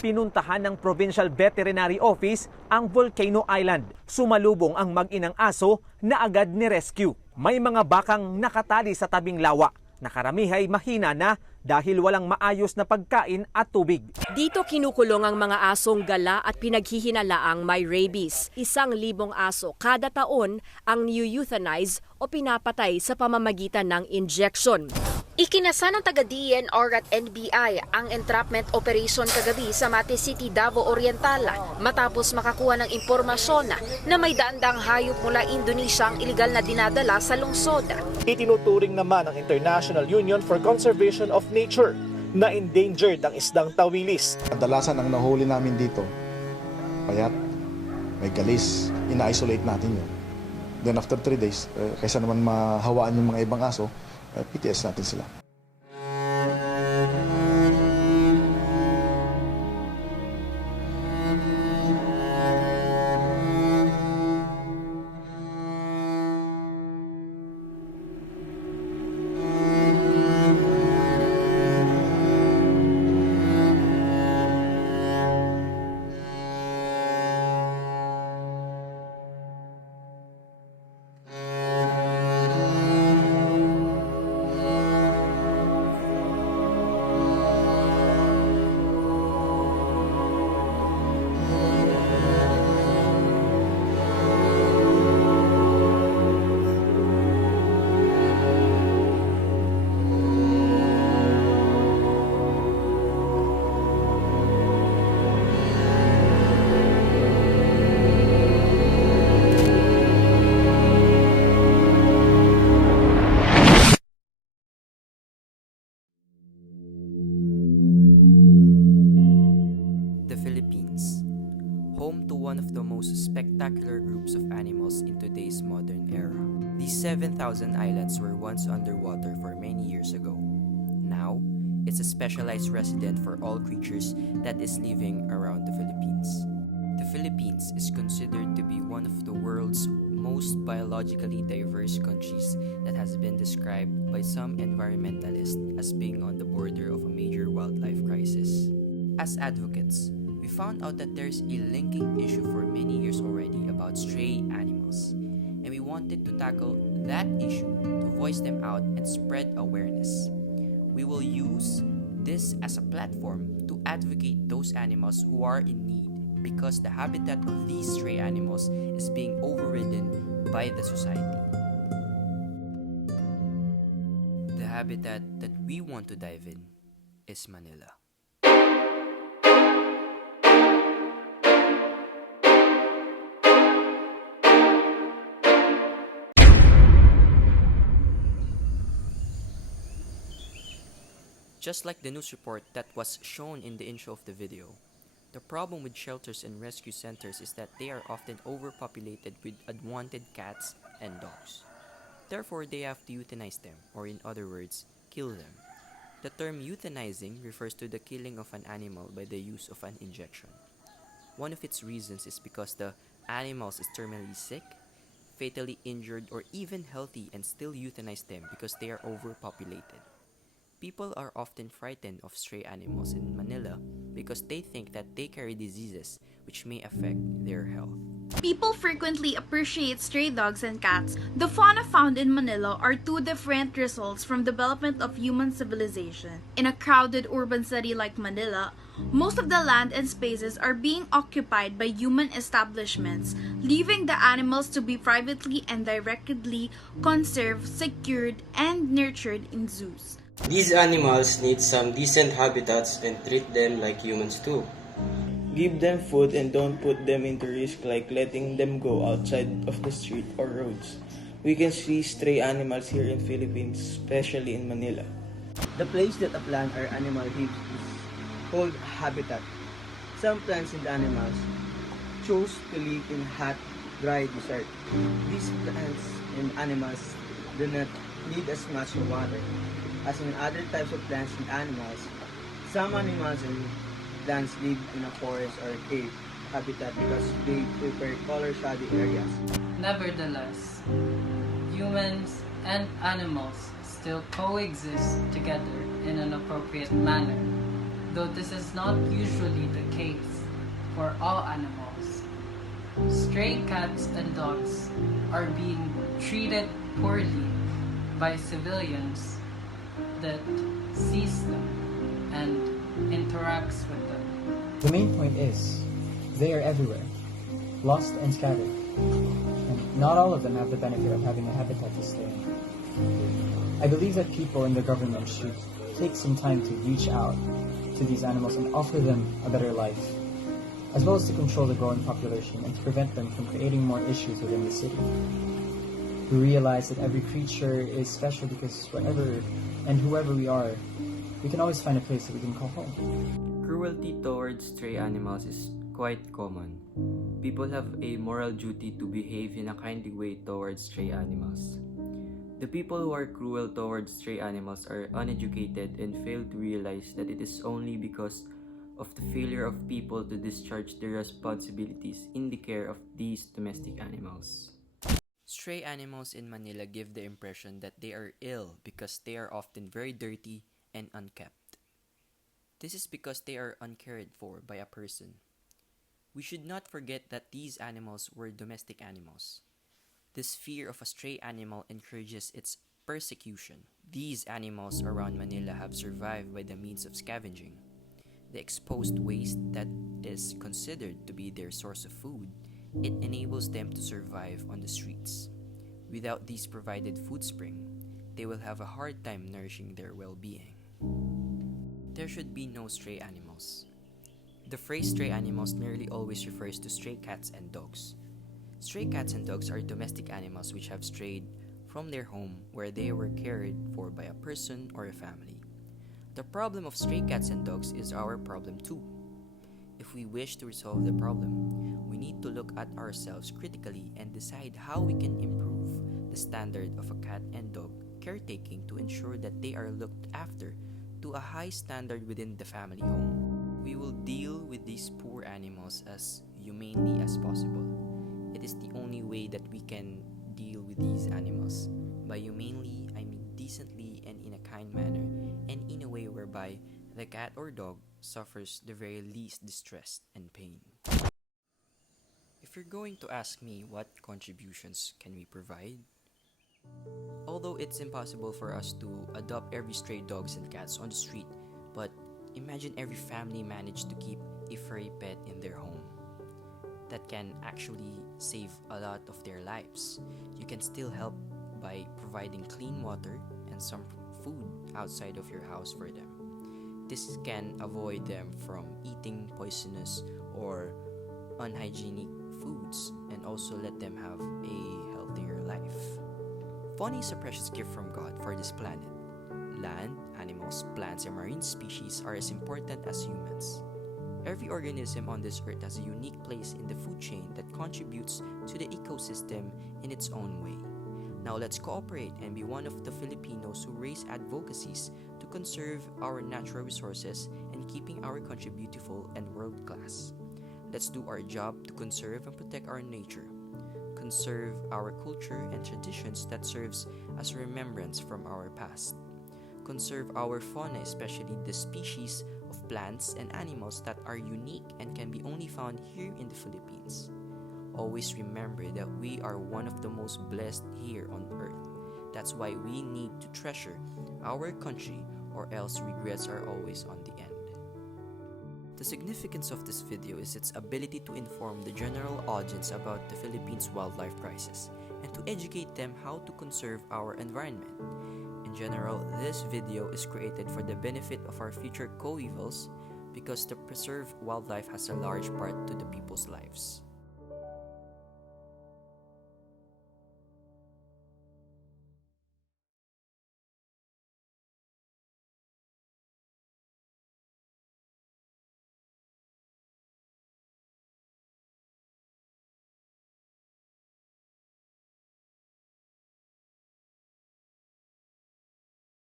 Pinuntahan ng Provincial Veterinary Office ang Volcano Island. Sumalubong ang mag-inang aso na agad ni-rescue. May mga bakang nakatali sa tabing lawa. Nakaramihay mahina na dahil walang maayos na pagkain at tubig. Dito kinukulong ang mga asong gala at pinaghihinalaang may rabies. 1,000 aso kada taon ang ni-euthanize o pinapatay sa pamamagitan ng injection. Ikinasa ng taga-DNR at NBI ang entrapment operation kagabi sa Mate City, Davao Oriental matapos makakuha ng impormasyon na may daandang hayop mula Indonesia ang iligal na dinadala sa lungsod. Itinuturing naman ng International Union for Conservation of Nature na endangered ang isdang tawilis. Kadalasan ang nahuli namin dito, payat, may galis, ina-isolate natin yun. Then after 3 days, kaysa naman mahawaan yung mga ibang aso, PTS natin sila. One of the most spectacular groups of animals in today's modern era. These 7,000 islands were once underwater for many years ago. Now, it's a specialized residence for all creatures that is living around the Philippines. The Philippines is considered to be one of the world's most biologically diverse countries that has been described by some environmentalists as being on the border of a major wildlife crisis. As advocates, we found out that there's a linking issue for many years already about stray animals, and we wanted to tackle that issue to voice them out and spread awareness. We will use this as a platform to advocate those animals who are in need because the habitat of these stray animals is being overridden by the society. The habitat that we want to dive in is Manila. Just like the news report that was shown in the intro of the video, the problem with shelters and rescue centers is that they are often overpopulated with unwanted cats and dogs. Therefore, they have to euthanize them, or in other words, kill them. The term euthanizing refers to the killing of an animal by the use of an injection. One of its reasons is because the animals is terminally sick, fatally injured, or even healthy and still euthanize them because they are overpopulated. People are often frightened of stray animals in Manila because they think that they carry diseases which may affect their health. People frequently appreciate stray dogs and cats. The fauna found in Manila are two different results from development of human civilization. In a crowded urban city like Manila, most of the land and spaces are being occupied by human establishments, leaving the animals to be privately and directly conserved, secured, and nurtured in zoos. These animals need some decent habitats and treat them like humans too. Give them food and don't put them into risk like letting them go outside of the street or roads. We can see stray animals here in Philippines, especially in Manila. The place that a plant or animal lives is called habitat. Some plants and animals choose to live in hot, dry desert. These plants and animals do not need as much water as in other types of plants and animals. Some animals and plants live in a forest or cave habitat because they prefer color shady areas. Nevertheless, humans and animals still coexist together in an appropriate manner. though this is not usually the case for all animals. Stray cats and dogs are being treated poorly by civilians that sees them and interacts with them. The main point is, they are everywhere, lost and scattered, and not all of them have the benefit of having a habitat to stay in. I believe that people in the government should take some time to reach out to these animals and offer them a better life, as well as to control the growing population and to prevent them from creating more issues within the city. We realize that every creature is special because wherever and whoever we are, we can always find a place that we can call home. Cruelty towards stray animals is quite common. People have a moral duty to behave in a kindly way towards stray animals. The people who are cruel towards stray animals are uneducated and fail to realize that it is only because of the failure of people to discharge their responsibilities in the care of these domestic animals. Stray animals in Manila give the impression that they are ill because they are often very dirty and unkept. This is because they are uncared for by a person. We should not forget that these animals were domestic animals. This fear of a stray animal encourages its persecution. These animals around Manila have survived by the means of scavenging. The exposed waste that is considered to be their source of food, it enables them to survive on the streets. Without these provided food spring, they will have a hard time nourishing their well-being. There should be no stray animals. The phrase stray animals nearly always refers to stray cats and dogs. Stray cats and dogs are domestic animals which have strayed from their home where they were cared for by a person or a family. The problem of stray cats and dogs is our problem too. If we wish to resolve the problem, we need to look at ourselves critically and decide how we can improve the standard of a cat and dog caretaking to ensure that they are looked after to a high standard within the family home. We will deal with these poor animals as humanely as possible. It is the only way that we can deal with these animals. By humanely, I mean decently and in a kind manner, and in a way whereby the cat or dog suffers the very least distress and pain. If you're going to ask me what contributions can we provide, although it's impossible for us to adopt every stray dogs and cats on the street, but imagine every family managed to keep a furry pet in their home. That can actually save a lot of their lives. You can still help by providing clean water and some food outside of your house for them. This can avoid them from eating poisonous or unhygienic foods and also let them have a healthier life. Fauna is a precious gift from God for this planet. Land, animals, plants, and marine species are as important as humans. Every organism on this earth has a unique place in the food chain that contributes to the ecosystem in its own way. Now let's cooperate and be one of the Filipinos who raise advocacies to conserve our natural resources and keeping our country beautiful and world-class. Let's do our job to conserve and protect our nature. Conserve our culture and traditions that serves as a remembrance from our past. Conserve our fauna, especially the species of plants and animals that are unique and can be only found here in the Philippines. Always remember that we are one of the most blessed here on earth. That's why we need to treasure our country, or else regrets are always on the end. The significance of this video is its ability to inform the general audience about the Philippines' wildlife crisis and to educate them how to conserve our environment. In general, this video is created for the benefit of our future co-evals because the preserved wildlife has a large part to the people's lives.